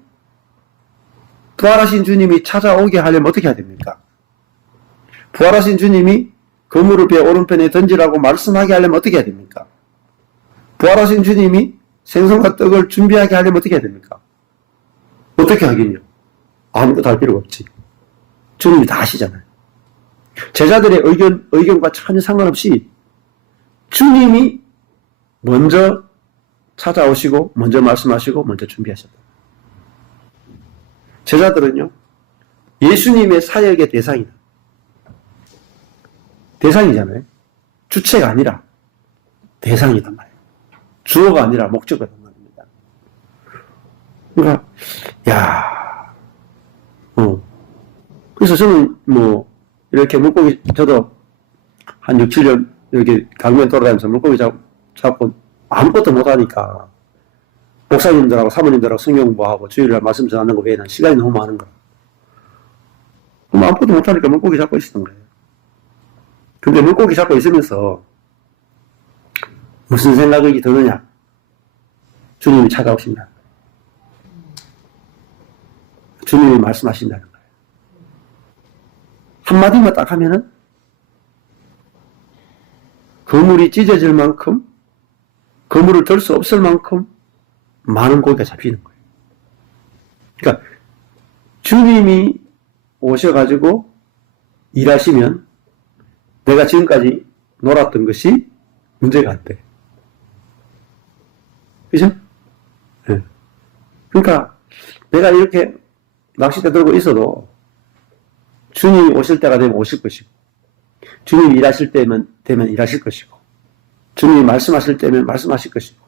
부활하신 주님이 찾아오게 하려면 어떻게 해야 됩니까? 부활하신 주님이 그물을 배 오른편에 던지라고 말씀하게 하려면 어떻게 해야 됩니까? 부활하신 주님이 생선과 떡을 준비하게 하려면 어떻게 해야 됩니까? 어떻게 하긴요? 아무것도 할 필요가 없지. 주님이 다 아시잖아요. 제자들의 의견과 전혀 상관없이 주님이 먼저 찾아오시고 먼저 말씀하시고 먼저 준비하셨다. 제자들은요, 예수님의 사역의 대상이다. 대상이잖아요. 주체가 아니라 대상이단 말이에요. 주어가 아니라 목적어란 말입니다. 그러니까 그래서 저는 이렇게 물고기, 저도 한 6, 7년 이렇게 강변 돌아다니면서 물고기 잡고 아무것도 못하니까 목사님들하고 사모님들하고 성경 공부하고 주일날 말씀 전하는 거 외에는 시간이 너무 많은 거야. 그럼 아무것도 못하니까 물고기 잡고 있었던 거예요. 근데 물고기 잡고 있으면서 무슨 생각이 드느냐? 주님이 찾아오신다. 주님이 말씀하신다는 거예요. 한마디만 딱 하면은 그물이 찢어질 만큼, 그물을 들 수 없을 만큼 많은 고기가 잡히는 거예요. 그러니까 주님이 오셔가지고 일하시면 내가 지금까지 놀았던 것이 문제가 안 돼. 그죠? 네. 그러니까 내가 이렇게 낚싯대 들고 있어도 주님이 오실 때가 되면 오실 것이고, 주님이 일하실 때면 일하실 것이고, 주님이 말씀하실 때면 말씀하실 것이고,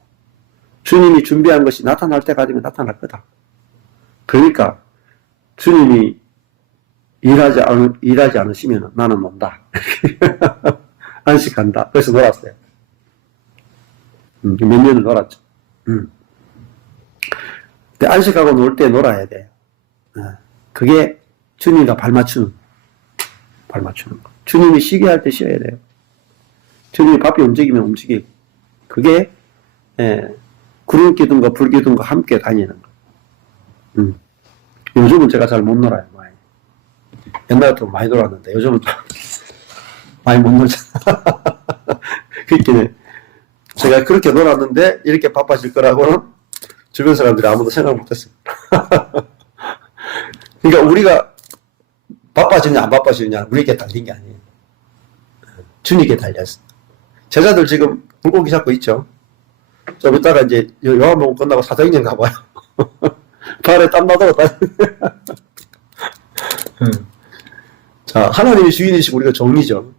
주님이 준비한 것이 나타날 때가 되면 나타날 거다. 그러니까 주님이 일하지 않으시면 나는 논다. 안식한다. 그래서 놀았어요. 몇 년을 놀았죠. 근데 안식하고 놀 때 놀아야 돼요. 그게 주님과 발 맞추는 거. 주님이 쉬게 할 때 쉬어야 돼요. 주님이 바삐 움직이면 움직이고. 그게, 구름 기둥과 불 기둥과 함께 다니는 거. 요즘은 제가 잘 못 놀아요, 많이. 옛날에 좀 많이 놀았는데, 요즘은 좀 많이 못 놀잖아. 그렇긴 제가 그렇게 놀았는데, 이렇게 바빠질 거라고는 주변 사람들이 아무도 생각 못 했어요. 그러니까 우리가 바빠지냐, 안 바빠지냐, 우리에게 달린 게 아니에요. 주님께 달렸어. 제자들 지금 물고기 잡고 있죠? 좀 이따가 이제 요한복음 끝나고 사도행전 가봐요. 발에 땀 나도록 자, 하나님이 주인이시고 우리가 종이죠.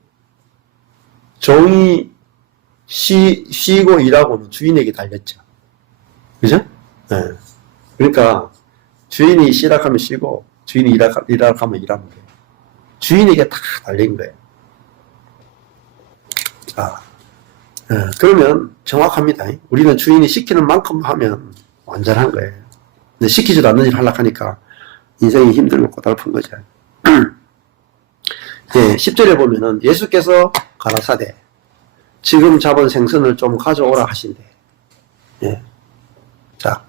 종이 쉬고 일하고는 주인에게 달렸죠. 그죠? 네. 그러니까 주인이 쉬라 하면 쉬고 주인이 일하라 하면 일하면 돼요. 주인에게 다 달린 거예요. 자, 그러면 정확합니다. 우리는 주인이 시키는 만큼 하면 완전한 거예요. 근데 시키지도 않는 일 하려고 하니까 인생이 힘들고 고달픈 거죠. 네, 10절에 보면은 예수께서 가라사대 지금 잡은 생선을 좀 가져오라 하신대. 예. 자,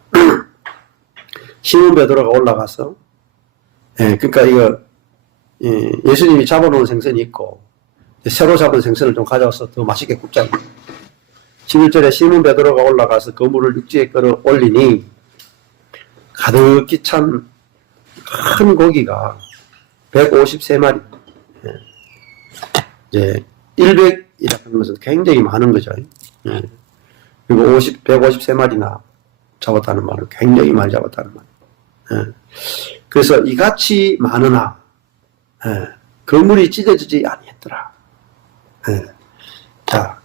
시몬 베드로가 올라가서, 그러니까 이거 예수님이 잡아놓은 생선이 있고 새로 잡은 생선을 좀 가져와서 더 맛있게 굽자고. 11절에 시몬 베드로가 올라가서 그물을 육지에 끌어 올리니 가득히 찬 큰 고기가 153마리. 이제 100이라는 것은 굉장히 많은 거죠. 그리고 153마리나 잡았다는 말은 굉장히 많이 잡았다는 말. 그래서 이같이 많으나 그물이 찢어지지 아니했더라. 자,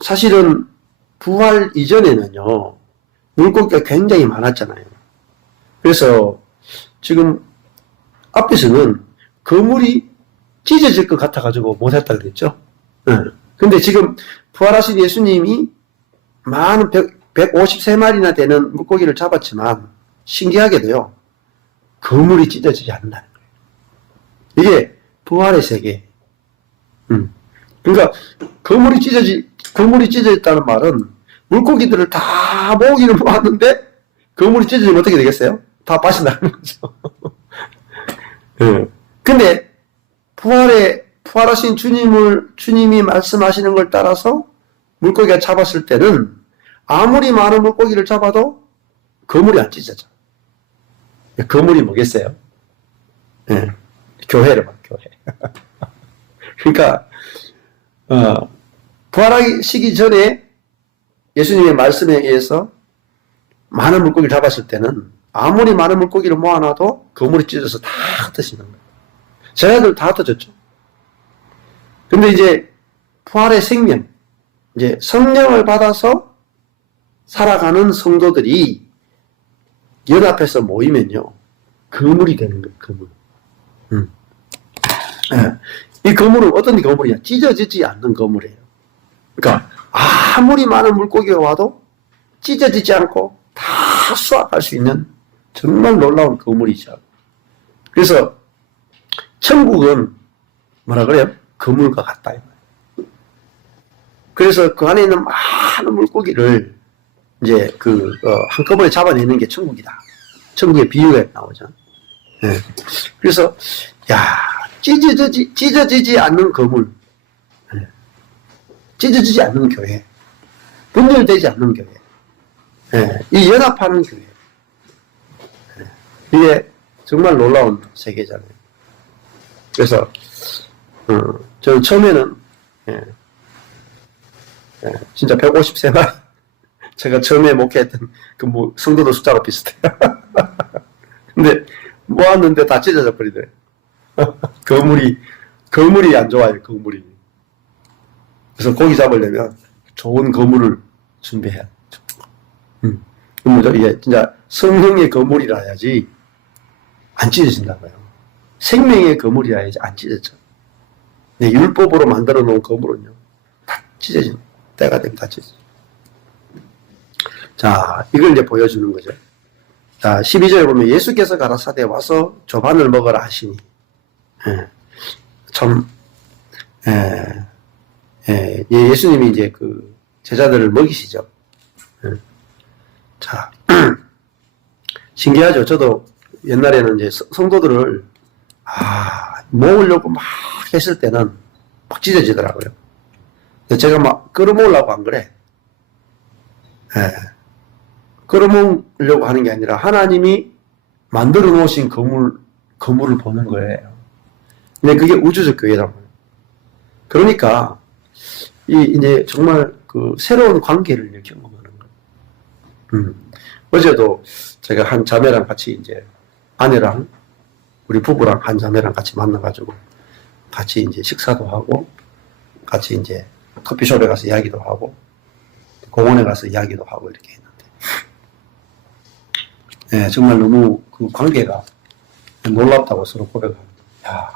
사실은 부활 이전에는요 물고기가 굉장히 많았잖아요. 그래서 지금 앞에서는 그물이 찢어질 것 같아가지고 못했다 그랬죠. 근데 지금 부활하신 예수님이 많은 153마리나 되는 물고기를 잡았지만 신기하게도요 그물이 찢어지지 않는다는 거예요. 이게 부활의 세계. 그러니까 그물이 찢어졌다는 말은 물고기들을 다 모으기는 모았는데 그물이 찢어지면 어떻게 되겠어요? 다 빠져나가는 거죠. 근데 부활하신 주님이 말씀하시는 걸 따라서 물고기가 잡았을 때는 아무리 많은 물고기를 잡아도 그물이 안 찢어져. 그물이 뭐겠어요? 교회를 봐, 교회. 그러니까 부활하시기 전에 예수님의 말씀에 의해서 많은 물고기를 잡았을 때는 아무리 많은 물고기를 모아놔도 그물이 찢어져서 다 흩어지는 거예요. 제자들 다 흩어졌죠. 근데 이제 부활의 생명, 이제 성령을 받아서 살아가는 성도들이 연합해서 모이면요 그물이 되는 거예요. 그물. 이 그물은 어떤 그물이냐? 찢어지지 않는 그물이에요. 그러니까 아무리 많은 물고기가 와도 찢어지지 않고 다 수확할 수 있는 정말 놀라운 그물이죠. 그래서 천국은 뭐라 그래요? 그물과 같다. 그래서 그 안에 있는 많은 물고기를 이제 한꺼번에 잡아내는 게 천국이다. 천국의 비유가 나오죠. 그래서 찢어지지 않는 그물, 찢어지지 않는 교회, 분열되지 않는 교회, 이 연합하는 교회. 이게 정말 놀라운 세계잖아요. 그래서 저는 처음에는 진짜 153마리 제가 처음에 목회했던 그 성도들 숫자가 비슷해요. 근데 모았는데 다 찢어져 버리더래요. 거물이 안 좋아요. 거물이. 그래서 고기 잡으려면 좋은 거물을 준비해야 뭐죠? 이게 진짜 성령의 거물이라 해야지 안 찢어진다고요. 생명의 거물이라 해야지 안 찢어져. 네, 율법으로 만들어 놓은 거물은요 다 찢어집니다. 때가 되면 다 찢어져. 자, 이걸 이제 보여주는 거죠. 자, 12절에 보면 예수께서 가라사대 와서 조반을 먹으라 하시니. 참, 예수님이 이제 그 제자들을 먹이시죠. 자, 신기하죠. 저도 옛날에는 이제 성도들을, 모으려고 막 했을 때는 막 찢어지더라고요. 제가 막 끌어모으려고 안 그래. 끌어모으려고 하는 게 아니라 하나님이 만들어 놓으신 건물을 보는 거예요. 근데 그게 우주적 교회란 말이에요. 그러니까, 이제 정말 그 새로운 관계를 경험하는 거예요. 어제도 제가 한 자매랑 같이 이제 아내랑 우리 부부랑 한 자매랑 같이 만나가지고 같이 이제 식사도 하고 같이 이제 커피숍에 가서 이야기도 하고 공원에 가서 이야기도 하고 이렇게 했는데 정말 너무 그 관계가 놀랍다고 서로 고백합니다. 야,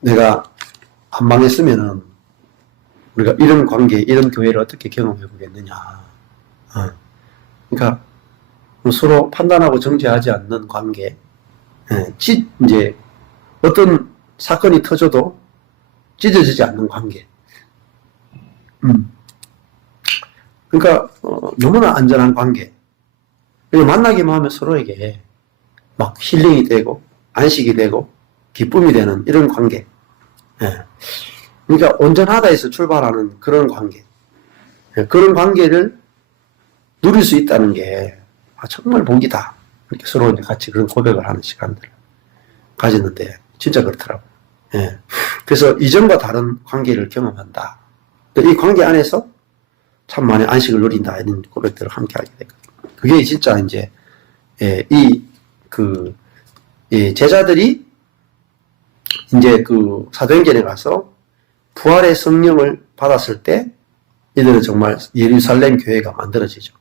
내가 안 망했으면은 우리가 이런 관계, 이런 교회를 어떻게 경험해 보겠느냐. 그러니까 서로 판단하고 정죄하지 않는 관계. 이제 어떤 사건이 터져도 찢어지지 않는 관계. 그러니까 너무나 안전한 관계. 그리고 만나기만 하면 서로에게 막 힐링이 되고 안식이 되고 기쁨이 되는 이런 관계. 그러니까 온전하다에서 출발하는 그런 관계. 그런 관계를 누릴 수 있다는 게 정말 복이다. 이렇게 서로 이제 같이 그런 고백을 하는 시간들을 가졌는데 진짜 그렇더라고요. 그래서 이전과 다른 관계를 경험한다. 이 관계 안에서 참 많이 안식을 누린다. 이런 고백들을 함께 하게 되거든요. 그게 진짜 이제 제자들이 이제 그 사도행전에 가서 부활의 성령을 받았을 때 이들은 정말 예루살렘 교회가 만들어지죠.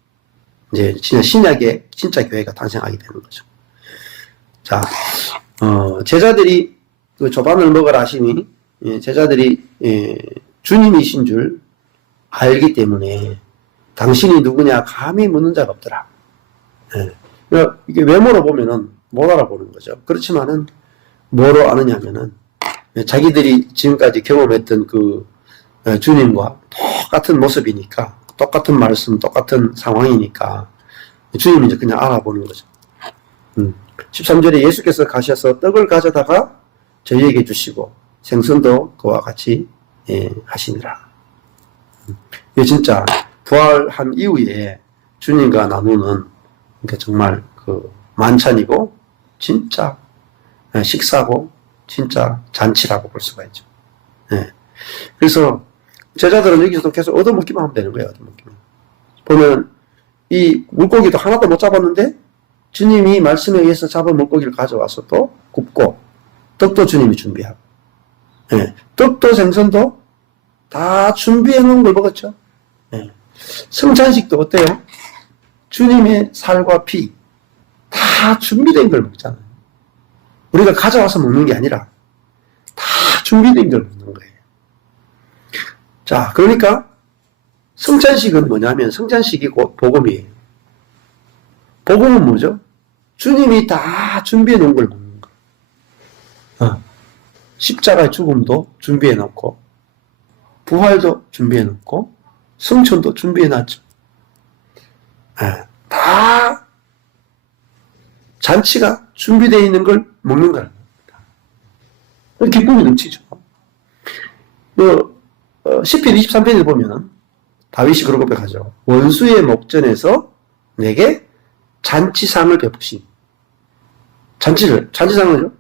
이제 진짜 신약의 진짜 교회가 탄생하게 되는 거죠. 자, 제자들이 그 조반을 먹으라 하시니 제자들이 주님이신 줄 알기 때문에 당신이 누구냐 감히 묻는 자가 없더라. 그러니까 이게 외모로 보면은 못 알아보는 거죠. 그렇지만은 뭐로 아느냐면은 자기들이 지금까지 경험했던 그 주님과 똑같은 모습이니까, 똑같은 말씀, 똑같은 상황이니까 주님이 이제 그냥 알아보는 거죠. 13절에 예수께서 가셔서 떡을 가져다가 저희에게 주시고 생선도 그와 같이 하시니라. 이게 진짜 부활한 이후에 주님과 나누는 그러니까 정말 그 만찬이고 진짜 식사고 진짜 잔치라고 볼 수가 있죠. 그래서 제자들은 여기서도 계속 얻어먹기만 하면 되는 거예요. 얻어먹기만. 보면 이 물고기도 하나도 못 잡았는데 주님이 말씀에 의해서 잡은 물고기를 가져와서 또 굽고 떡도 주님이 준비하고 떡도 생선도 다 준비해 놓은 걸 먹었죠. 성찬식도 어때요? 주님의 살과 피 다 준비된 걸 먹잖아요. 우리가 가져와서 먹는 게 아니라 다 준비된 걸 먹는 거예요. 자, 그러니까 성찬식은 뭐냐면 성찬식이 곧 복음이에요. 복음은 뭐죠? 주님이 다 준비해 놓은 걸 먹는 거. 십자가의 죽음도 준비해 놓고 부활도 준비해 놓고 성천도 준비해 놨죠. 다 잔치가 준비되어 있는 걸 먹는 거랍니다. 기쁨이 넘치죠. 시편 23편에 보면 다윗이 그런 고백하죠. 원수의 목전에서 내게 잔치상을 베푸신. 잔치상을요?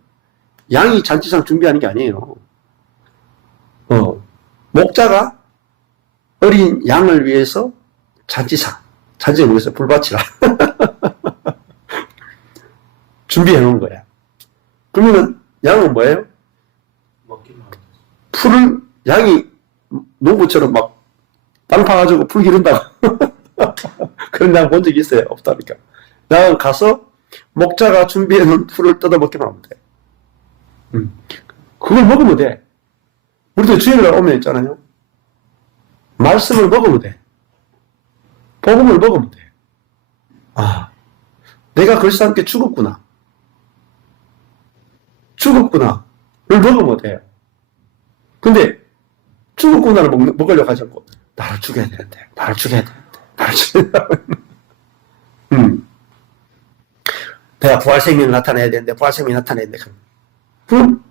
양이 잔치상 준비하는 게 아니에요. 목자가 어린 양을 위해서 잔치상. 잔치에 뭐겠어요? 불밭이라. 준비해 놓은 거야. 그러면 양은 뭐예요? 풀을, 양이 농부처럼 막 땅 파가지고 풀 기른다고. 그런 양 본 적 있어요? 없다니까. 양은 가서 목자가 준비해 놓은 풀을 뜯어먹기만 하면 돼. 그걸 먹으면 돼. 우리도 주일날 오면 있잖아요. 말씀을 먹으면 돼. 복음을 먹으면 돼. 내가 그리스도와 함께 죽었구나. 를 먹으면 돼. 근데 죽었고 나를 먹으려고 하지 않고, 나를 죽여야 되는데, 나를 죽여야 되는데, 나를 죽여야 되는데. 내가 부활 생명을 나타내야 되는데, 부활 생명이 나타내야 되는데. 그럼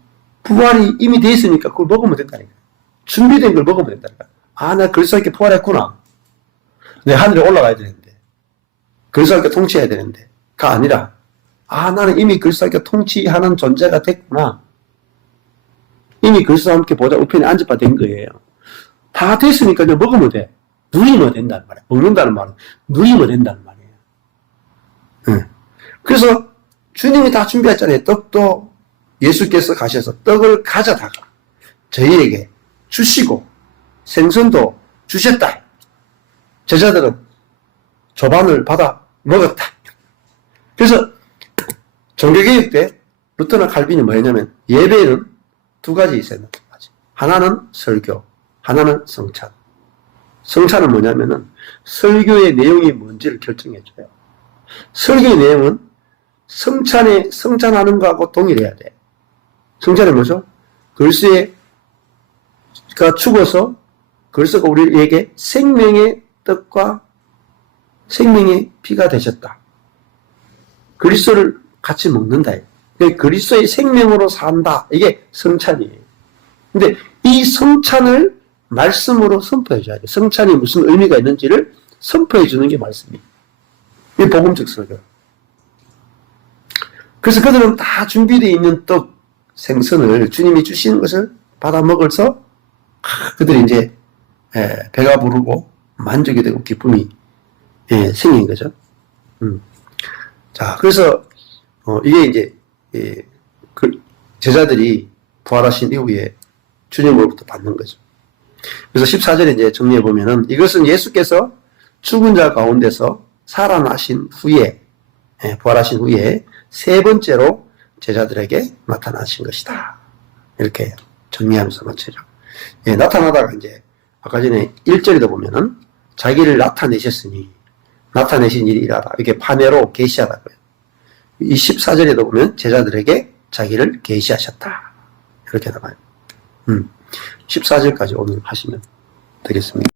부활이 이미 돼 있으니까 그걸 먹으면 된다니까. 준비된 걸 먹으면 된다니까. 아, 나 그리스도 함께 부활했구나. 내가 하늘에 올라가야 되는데. 그리스도 함께 통치해야 되는데. 가 아니라, 아, 나는 이미 그리스도 함께 통치하는 존재가 됐구나. 이미 그리스도와 함께 보좌 우편에 앉을 바 된 거예요. 다 됐으니까 그냥 먹으면 돼. 누리면 된다는 말이에요. 먹는다는 말은 누리면 된다는 말이에요. 그래서 주님이 다 준비했잖아요. 떡도 예수께서 가셔서 떡을 가져다가 저희에게 주시고 생선도 주셨다. 제자들은 조반을 받아 먹었다. 그래서 종교개혁 때 루터나 칼빈이 뭐였냐면 예배는 두 가지 있어요. 하나는 설교, 하나는 성찬. 성찬은 뭐냐면은 설교의 내용이 뭔지를 결정해줘요. 설교의 내용은 성찬하는 거하고 동일해야 돼. 성찬은 뭐죠? 그리스도가 죽어서 그리스도가 우리에게 생명의 떡과 생명의 피가 되셨다. 그리스도를 같이 먹는다. 그리스도의 생명으로 산다. 이게 성찬이에요. 근데 이 성찬을 말씀으로 선포해 줘야 돼. 성찬이 무슨 의미가 있는지를 선포해 주는 게 말씀이에요. 이게 복음적 설교. 그래서 그들은 다 준비되어 있는 떡, 생선을 주님이 주시는 것을 받아 먹어서 그들이 이제 배가 부르고 만족이 되고 기쁨이 생긴 거죠. 자, 그래서 이게 이제 그 제자들이 부활하신 이후에 주님으로부터 받는 거죠. 그래서 14절에 이제 정리해 보면은 이것은 예수께서 죽은 자 가운데서 살아나신 후에 부활하신 후에 세 번째로 제자들에게 나타나신 것이다. 이렇게 정리하면서 마치죠. 나타나다가 이제 아까 전에 1절에도 보면은 자기를 나타내셨으니 나타내신 일이 일하다. 이게 파네로 계시하다고요. 14절에도 보면 제자들에게 자기를 계시하셨다. 이렇게 나와요. 14절까지 오늘 하시면 되겠습니다.